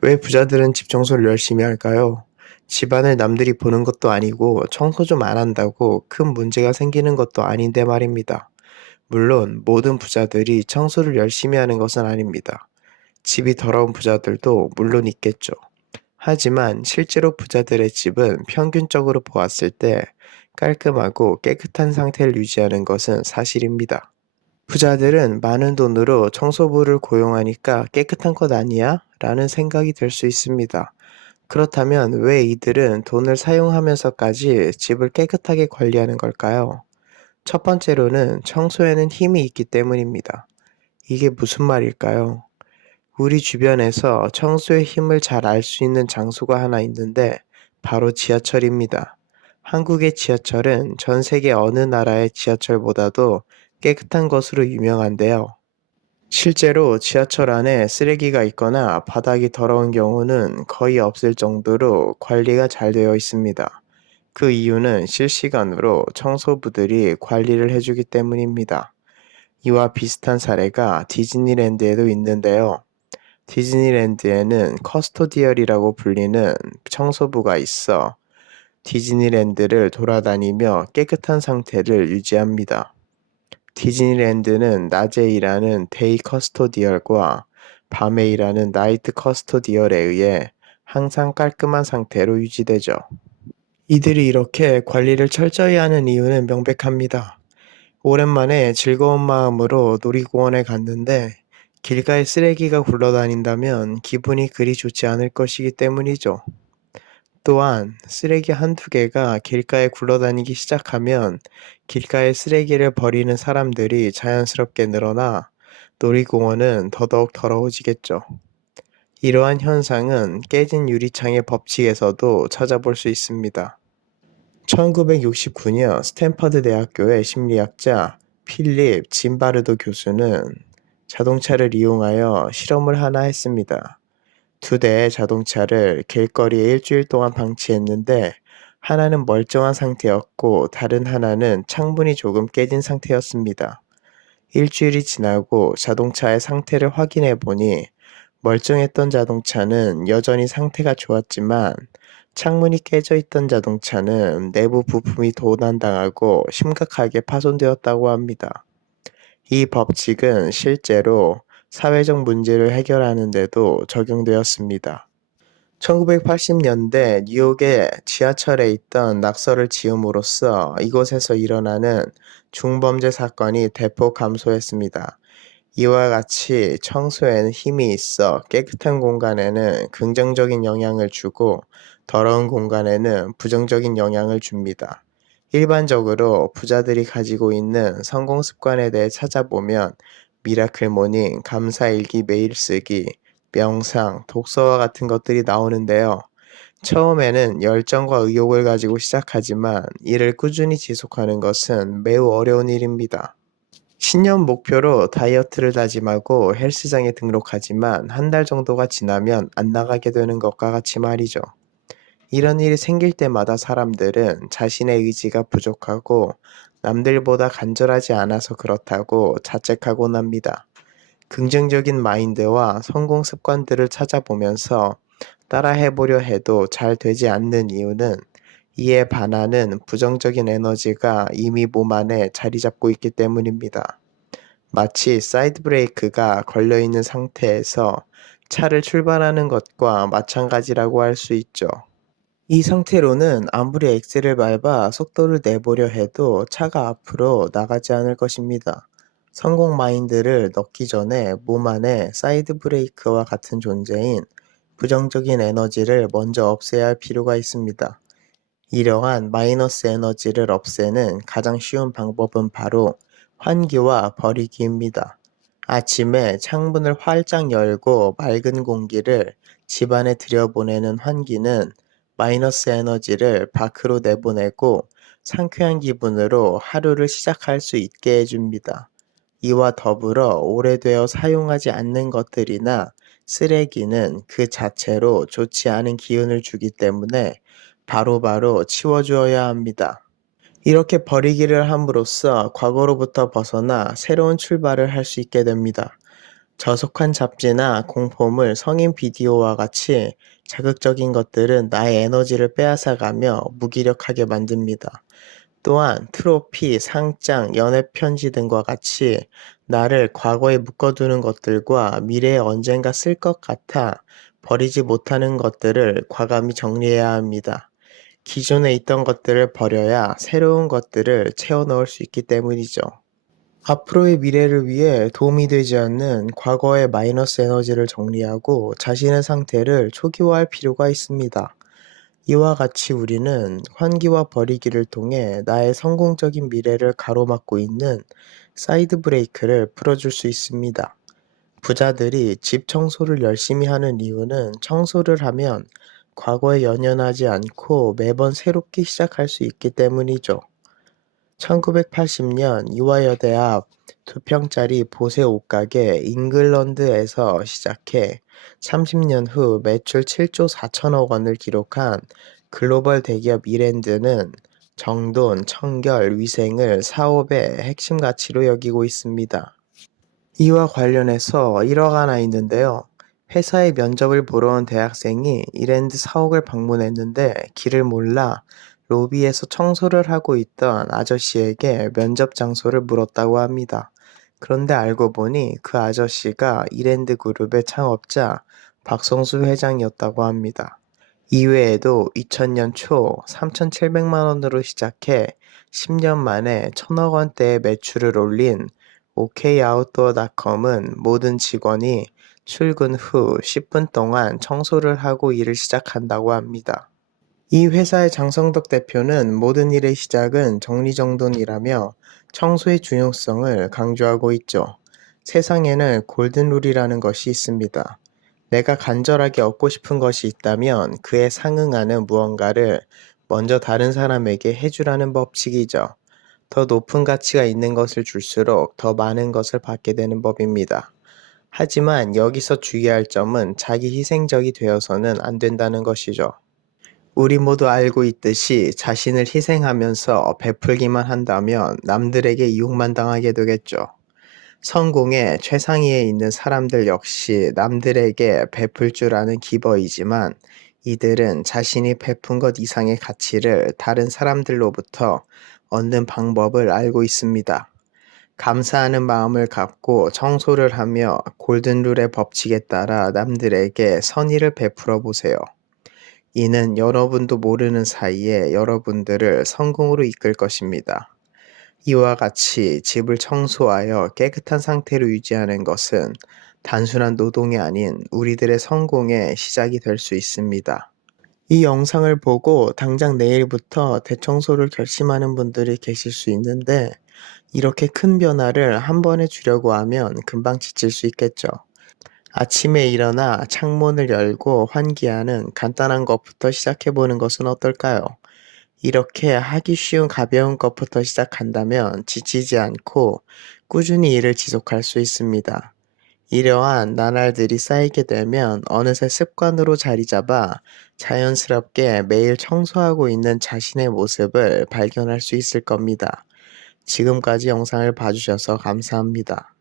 왜 부자들은 집 청소를 열심히 할까요? 집안을 남들이 보는 것도 아니고 청소 좀 안 한다고 큰 문제가 생기는 것도 아닌데 말입니다. 물론 모든 부자들이 청소를 열심히 하는 것은 아닙니다. 집이 더러운 부자들도 물론 있겠죠. 하지만 실제로 부자들의 집은 평균적으로 보았을 때 깔끔하고 깨끗한 상태를 유지하는 것은 사실입니다. 부자들은 많은 돈으로 청소부를 고용하니까 깨끗한 것 아니야? 라는 생각이 들 수 있습니다. 그렇다면 왜 이들은 돈을 사용하면서까지 집을 깨끗하게 관리하는 걸까요? 첫 번째로는 청소에는 힘이 있기 때문입니다. 이게 무슨 말일까요? 우리 주변에서 청소의 힘을 잘 알 수 있는 장소가 하나 있는데 바로 지하철입니다. 한국의 지하철은 전 세계 어느 나라의 지하철보다도 깨끗한 것으로 유명한데요. 실제로 지하철 안에 쓰레기가 있거나 바닥이 더러운 경우는 거의 없을 정도로 관리가 잘 되어 있습니다. 그 이유는 실시간으로 청소부들이 관리를 해주기 때문입니다. 이와 비슷한 사례가 디즈니랜드에도 있는데요. 디즈니랜드에는 커스토디얼이라고 불리는 청소부가 있어 디즈니랜드를 돌아다니며 깨끗한 상태를 유지합니다. 디즈니랜드는 낮에 일하는 데이 커스토디얼과 밤에 일하는 나이트 커스토디얼에 의해 항상 깔끔한 상태로 유지되죠. 이들이 이렇게 관리를 철저히 하는 이유는 명백합니다. 오랜만에 즐거운 마음으로 놀이공원에 갔는데 길가에 쓰레기가 굴러다닌다면 기분이 그리 좋지 않을 것이기 때문이죠. 또한 쓰레기 한두 개가 길가에 굴러다니기 시작하면 길가에 쓰레기를 버리는 사람들이 자연스럽게 늘어나 놀이공원은 더더욱 더러워지겠죠. 이러한 현상은 깨진 유리창의 법칙에서도 찾아볼 수 있습니다. 1969년 스탠퍼드 대학교의 심리학자 필립 짐바르도 교수는 자동차를 이용하여 실험을 하나 했습니다. 두 대의 자동차를 길거리에 일주일 동안 방치했는데 하나는 멀쩡한 상태였고 다른 하나는 창문이 조금 깨진 상태였습니다. 일주일이 지나고 자동차의 상태를 확인해 보니 멀쩡했던 자동차는 여전히 상태가 좋았지만 창문이 깨져 있던 자동차는 내부 부품이 도난당하고 심각하게 파손되었다고 합니다. 이 법칙은 실제로 사회적 문제를 해결하는 데도 적용되었습니다. 1980년대 뉴욕의 지하철에 있던 낙서를 지음으로써 이곳에서 일어나는 중범죄 사건이 대폭 감소했습니다. 이와 같이 청소에는 힘이 있어 깨끗한 공간에는 긍정적인 영향을 주고 더러운 공간에는 부정적인 영향을 줍니다. 일반적으로 부자들이 가지고 있는 성공 습관에 대해 찾아보면 미라클 모닝, 감사일기 매일 쓰기, 명상, 독서와 같은 것들이 나오는데요. 처음에는 열정과 의욕을 가지고 시작하지만 이를 꾸준히 지속하는 것은 매우 어려운 일입니다. 신년 목표로 다이어트를 다짐하고 헬스장에 등록하지만 한 달 정도가 지나면 안 나가게 되는 것과 같이 말이죠. 이런 일이 생길 때마다 사람들은 자신의 의지가 부족하고 남들보다 간절하지 않아서 그렇다고 자책하곤 합니다. 긍정적인 마인드와 성공 습관들을 찾아보면서 따라 해보려 해도 잘 되지 않는 이유는 이에 반하는 부정적인 에너지가 이미 몸 안에 자리 잡고 있기 때문입니다. 마치 사이드 브레이크가 걸려있는 상태에서 차를 출발하는 것과 마찬가지라고 할 수 있죠. 이 상태로는 아무리 엑셀을 밟아 속도를 내보려 해도 차가 앞으로 나가지 않을 것입니다. 성공 마인드를 넣기 전에 몸 안에 사이드 브레이크와 같은 존재인 부정적인 에너지를 먼저 없애야 할 필요가 있습니다. 이러한 마이너스 에너지를 없애는 가장 쉬운 방법은 바로 환기와 버리기입니다. 아침에 창문을 활짝 열고 맑은 공기를 집 안에 들여보내는 환기는 마이너스 에너지를 밖으로 내보내고 상쾌한 기분으로 하루를 시작할 수 있게 해줍니다. 이와 더불어 오래되어 사용하지 않는 것들이나 쓰레기는 그 자체로 좋지 않은 기운을 주기 때문에 바로바로 치워주어야 합니다. 이렇게 버리기를 함으로써 과거로부터 벗어나 새로운 출발을 할 수 있게 됩니다. 저속한 잡지나 공포물, 성인 비디오와 같이 자극적인 것들은 나의 에너지를 빼앗아가며 무기력하게 만듭니다. 또한 트로피, 상장, 연애 편지 등과 같이 나를 과거에 묶어두는 것들과 미래에 언젠가 쓸 것 같아 버리지 못하는 것들을 과감히 정리해야 합니다. 기존에 있던 것들을 버려야 새로운 것들을 채워 넣을 수 있기 때문이죠. 앞으로의 미래를 위해 도움이 되지 않는 과거의 마이너스 에너지를 정리하고 자신의 상태를 초기화할 필요가 있습니다. 이와 같이 우리는 환기와 버리기를 통해 나의 성공적인 미래를 가로막고 있는 사이드 브레이크를 풀어줄 수 있습니다. 부자들이 집 청소를 열심히 하는 이유는 청소를 하면 과거에 연연하지 않고 매번 새롭게 시작할 수 있기 때문이죠. 1980년 이화여대 앞 2평짜리 보세 옷가게 잉글런드에서 시작해 30년 후 매출 7조 4천억 원을 기록한 글로벌 대기업 이랜드는 정돈, 청결, 위생을 사업의 핵심 가치로 여기고 있습니다. 이와 관련해서 일화가 하나 있는데요. 회사에 면접을 보러 온 대학생이 이랜드 사옥을 방문했는데 길을 몰라 로비에서 청소를 하고 있던 아저씨에게 면접 장소를 물었다고 합니다. 그런데 알고 보니 그 아저씨가 이랜드 그룹의 창업자 박성수 회장이었다고 합니다. 이외에도 2000년 초 3,700만 원으로 시작해 10년 만에 1,000억 원대의 매출을 올린 OK아웃도어닷컴은 모든 직원이 출근 후 10분 동안 청소를 하고 일을 시작한다고 합니다. 이 회사의 장성덕 대표는 모든 일의 시작은 정리정돈이라며 청소의 중요성을 강조하고 있죠. 세상에는 골든룰이라는 것이 있습니다. 내가 간절하게 얻고 싶은 것이 있다면 그에 상응하는 무언가를 먼저 다른 사람에게 해주라는 법칙이죠. 더 높은 가치가 있는 것을 줄수록 더 많은 것을 받게 되는 법입니다. 하지만 여기서 주의할 점은 자기 희생적이 되어서는 안 된다는 것이죠. 우리 모두 알고 있듯이 자신을 희생하면서 베풀기만 한다면 남들에게 이용만 당하게 되겠죠. 성공의 최상위에 있는 사람들 역시 남들에게 베풀 줄 아는 기버이지만 이들은 자신이 베푼 것 이상의 가치를 다른 사람들로부터 얻는 방법을 알고 있습니다. 감사하는 마음을 갖고 청소를 하며 골든룰의 법칙에 따라 남들에게 선의를 베풀어 보세요. 이는 여러분도 모르는 사이에 여러분들을 성공으로 이끌 것입니다. 이와 같이 집을 청소하여 깨끗한 상태로 유지하는 것은 단순한 노동이 아닌 우리들의 성공의 시작이 될 수 있습니다. 이 영상을 보고 당장 내일부터 대청소를 결심하는 분들이 계실 수 있는데 이렇게 큰 변화를 한 번에 주려고 하면 금방 지칠 수 있겠죠. 아침에 일어나 창문을 열고 환기하는 간단한 것부터 시작해보는 것은 어떨까요? 이렇게 하기 쉬운 가벼운 것부터 시작한다면 지치지 않고 꾸준히 일을 지속할 수 있습니다. 이러한 나날들이 쌓이게 되면 어느새 습관으로 자리 잡아 자연스럽게 매일 청소하고 있는 자신의 모습을 발견할 수 있을 겁니다. 지금까지 영상을 봐주셔서 감사합니다.